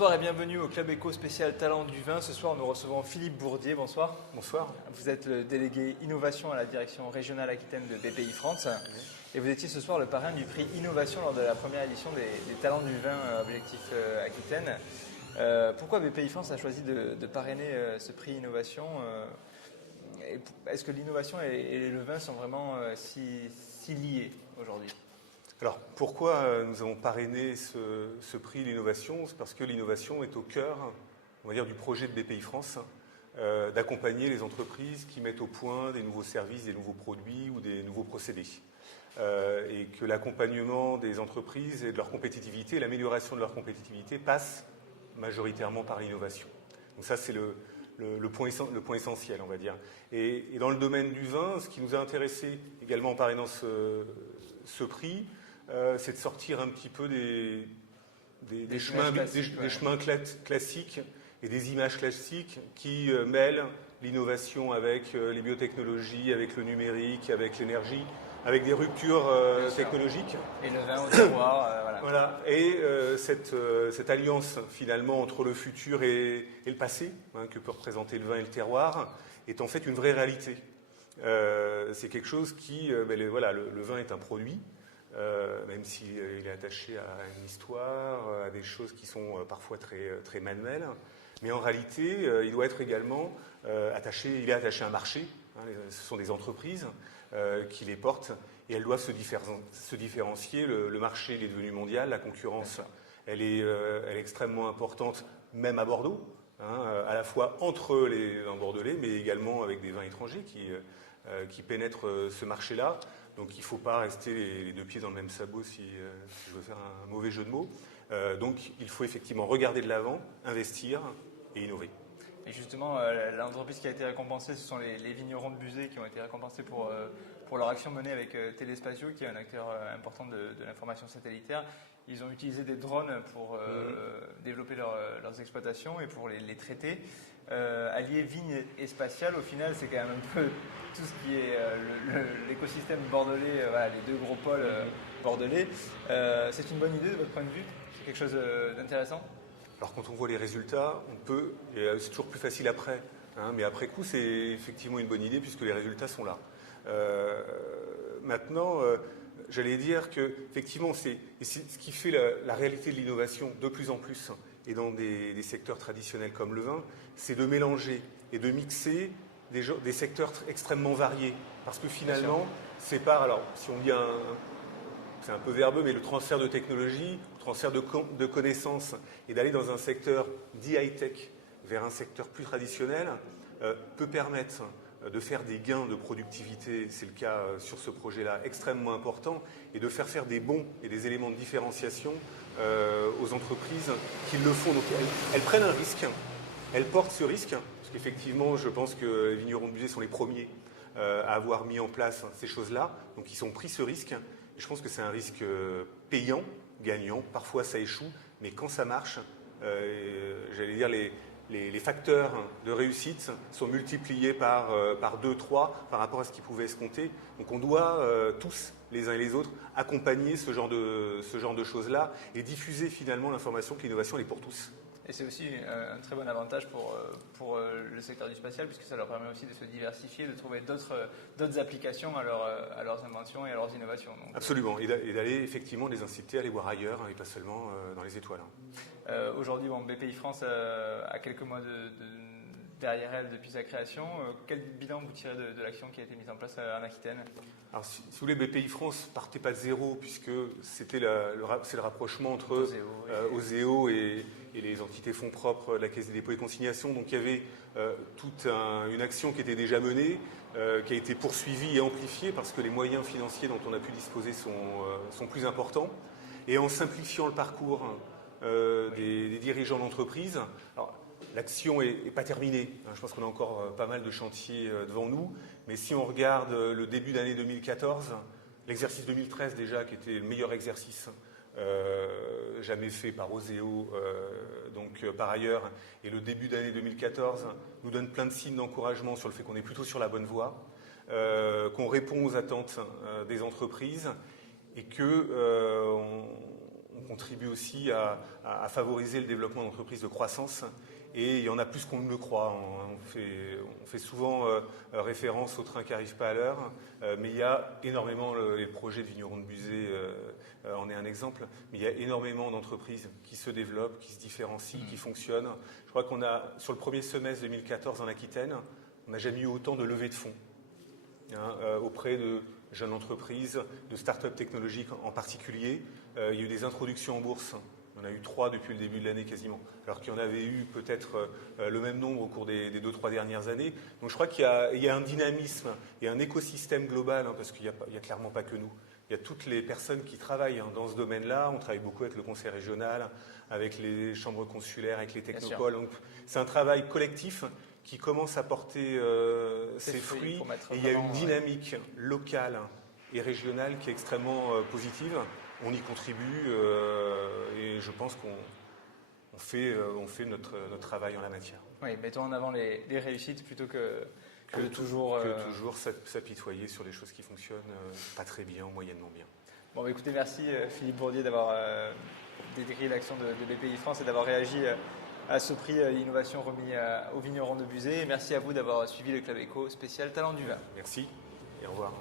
Bonsoir et bienvenue au Club Éco spécial Talent du vin. Ce soir, nous recevons Philippe Bourdier. Bonsoir. Bonsoir. Vous êtes le délégué innovation à la direction régionale Aquitaine de BPI France. Et vous étiez ce soir le parrain du prix Innovation lors de la première édition des Talents du vin Objectif Aquitaine. Pourquoi BPI France a choisi de parrainer ce prix Innovation Est-ce que l'innovation et le vin sont vraiment si liés aujourd'hui ? Alors, pourquoi nous avons parrainé ce prix l'innovation? C'est parce que l'innovation est au cœur, on va dire, du projet de BPI France, d'accompagner les entreprises qui mettent au point des nouveaux services, des nouveaux produits ou des nouveaux procédés. Et que l'accompagnement des entreprises et de leur compétitivité, l'amélioration de leur compétitivité passe majoritairement par l'innovation. Donc ça, c'est le point essentiel, on va dire. Et dans le domaine du vin, ce qui nous a intéressé également en parrainant ce prix, c'est de sortir un petit peu des chemins classiques et des images classiques qui mêlent l'innovation avec les biotechnologies, avec le numérique, avec l'énergie, avec des ruptures technologiques. Et le vin au terroir, voilà. Et cette alliance finalement entre le futur et le passé, que peut représenter le vin et le terroir, est en fait une vraie réalité. C'est quelque chose qui, le vin est un produit. Même s'il est attaché à une histoire, à des choses qui sont parfois très manuelles. Mais en réalité, il doit être également attaché à un marché. Ce sont des entreprises qui les portent et elles doivent se différencier. Le marché il est devenu mondial, la concurrence elle est extrêmement importante, même à Bordeaux, à la fois entre les vins bordelais, mais également avec des vins étrangers qui pénètrent ce marché-là. Donc il ne faut pas rester les deux pieds dans le même sabot si je veux faire un mauvais jeu de mots. Donc il faut effectivement regarder de l'avant, investir et innover. Et justement, l'entreprise qui a été récompensée, ce sont les vignerons de Buzet qui ont été récompensés pour leur action menée avec Téléspatio, qui est un acteur important de l'information satellitaire. Ils ont utilisé des drones pour développer leurs exploitations et pour les traiter. Allier vigne et spatial, au final, c'est quand même un peu tout ce qui est l'écosystème bordelais, les deux gros pôles bordelais. C'est une bonne idée de votre point de vue? C'est quelque chose d'intéressant? Alors quand on voit les résultats, c'est toujours plus facile après, mais après coup, c'est effectivement une bonne idée puisque les résultats sont là. Maintenant, j'allais dire que effectivement, c'est ce qui fait la réalité de l'innovation de plus en plus, et dans des secteurs traditionnels comme le vin, c'est de mélanger et de mixer des secteurs extrêmement variés. Parce que finalement, c'est pas, alors si on dit c'est un peu verbeux, mais le transfert de technologie, le transfert de connaissances, et d'aller dans un secteur dit high-tech vers un secteur plus traditionnel, peut permettre de faire des gains de productivité, c'est le cas sur ce projet-là, extrêmement important, et de faire des bons et des éléments de différenciation aux entreprises qui le font. Donc elles prennent un risque, elles portent ce risque, parce qu'effectivement, je pense que les vignerons de Buzet sont les premiers à avoir mis en place ces choses-là, donc ils ont pris ce risque. Et je pense que c'est un risque payant, gagnant, parfois ça échoue, mais quand ça marche, j'allais dire les facteurs de réussite sont multipliés par 2, 3 par rapport à ce qu'ils pouvaient escompter. Donc on doit tous, les uns et les autres, accompagner ce genre de choses-là et diffuser finalement l'information que l'innovation elle est pour tous. Et c'est aussi un très bon avantage pour le secteur du spatial, puisque ça leur permet aussi de se diversifier, de trouver d'autres applications à leurs inventions et à leurs innovations. Donc, absolument, et d'aller effectivement les inciter à aller voir ailleurs, et pas seulement dans les étoiles. Aujourd'hui, BPI France a quelques mois derrière elle depuis sa création. Quel bilan vous tirez de l'action qui a été mise en place en Aquitaine? Alors, si vous voulez, BPI France partait pas de zéro, puisque c'est le rapprochement entre Oseo et les entités fonds propres de la Caisse des dépôts et consignations. Donc il y avait toute une action qui était déjà menée, qui a été poursuivie et amplifiée parce que les moyens financiers dont on a pu disposer sont plus importants. Et en simplifiant le parcours des dirigeants d'entreprise, alors l'action n'est pas terminée. Je pense qu'on a encore pas mal de chantiers devant nous. Mais si on regarde le début d'année 2014, l'exercice 2013 déjà, qui était le meilleur exercice jamais fait par Oseo, par ailleurs, et le début d'année 2014 nous donne plein de signes d'encouragement sur le fait qu'on est plutôt sur la bonne voie, qu'on répond aux attentes des entreprises et qu'on contribue aussi à favoriser le développement d'entreprises de croissance. Et il y en a plus qu'on ne le croit. On fait souvent référence au train qui n'arrive pas à l'heure, mais il y a énormément, les projets de Vignerons de Buzet en est un exemple, mais il y a énormément d'entreprises qui se développent, qui se différencient, qui fonctionnent. Je crois qu'on a, sur le premier semestre 2014 en Aquitaine, on n'a jamais eu autant de levées de fonds auprès de jeunes entreprises, de start-up technologiques en particulier. Il y a eu des introductions en bourse. On a eu 3 depuis le début de l'année quasiment, alors qu'il y en avait eu peut-être le même nombre au cours des 2-3 dernières années. Donc je crois qu'il y a un dynamisme et un écosystème global, parce qu'il n'y a clairement pas que nous. Il y a toutes les personnes qui travaillent dans ce domaine-là. On travaille beaucoup avec le conseil régional, avec les chambres consulaires, avec les technopoles. Donc c'est un travail collectif qui commence à porter ses fruits. Et il y a une dynamique locale et régionale qui est extrêmement positive. On y contribue et je pense qu'on fait notre travail en la matière. Oui, mettons en avant les réussites plutôt que toujours s'apitoyer sur les choses qui fonctionnent pas très bien ou moyennement bien. Bon, bah, écoutez, merci Philippe Bourdier d'avoir décrit l'action de BPI France et d'avoir réagi à ce prix d'innovation remis aux vignerons de Buzet. Et merci à vous d'avoir suivi le Club Éco spécial Talent du Vin. Merci et au revoir.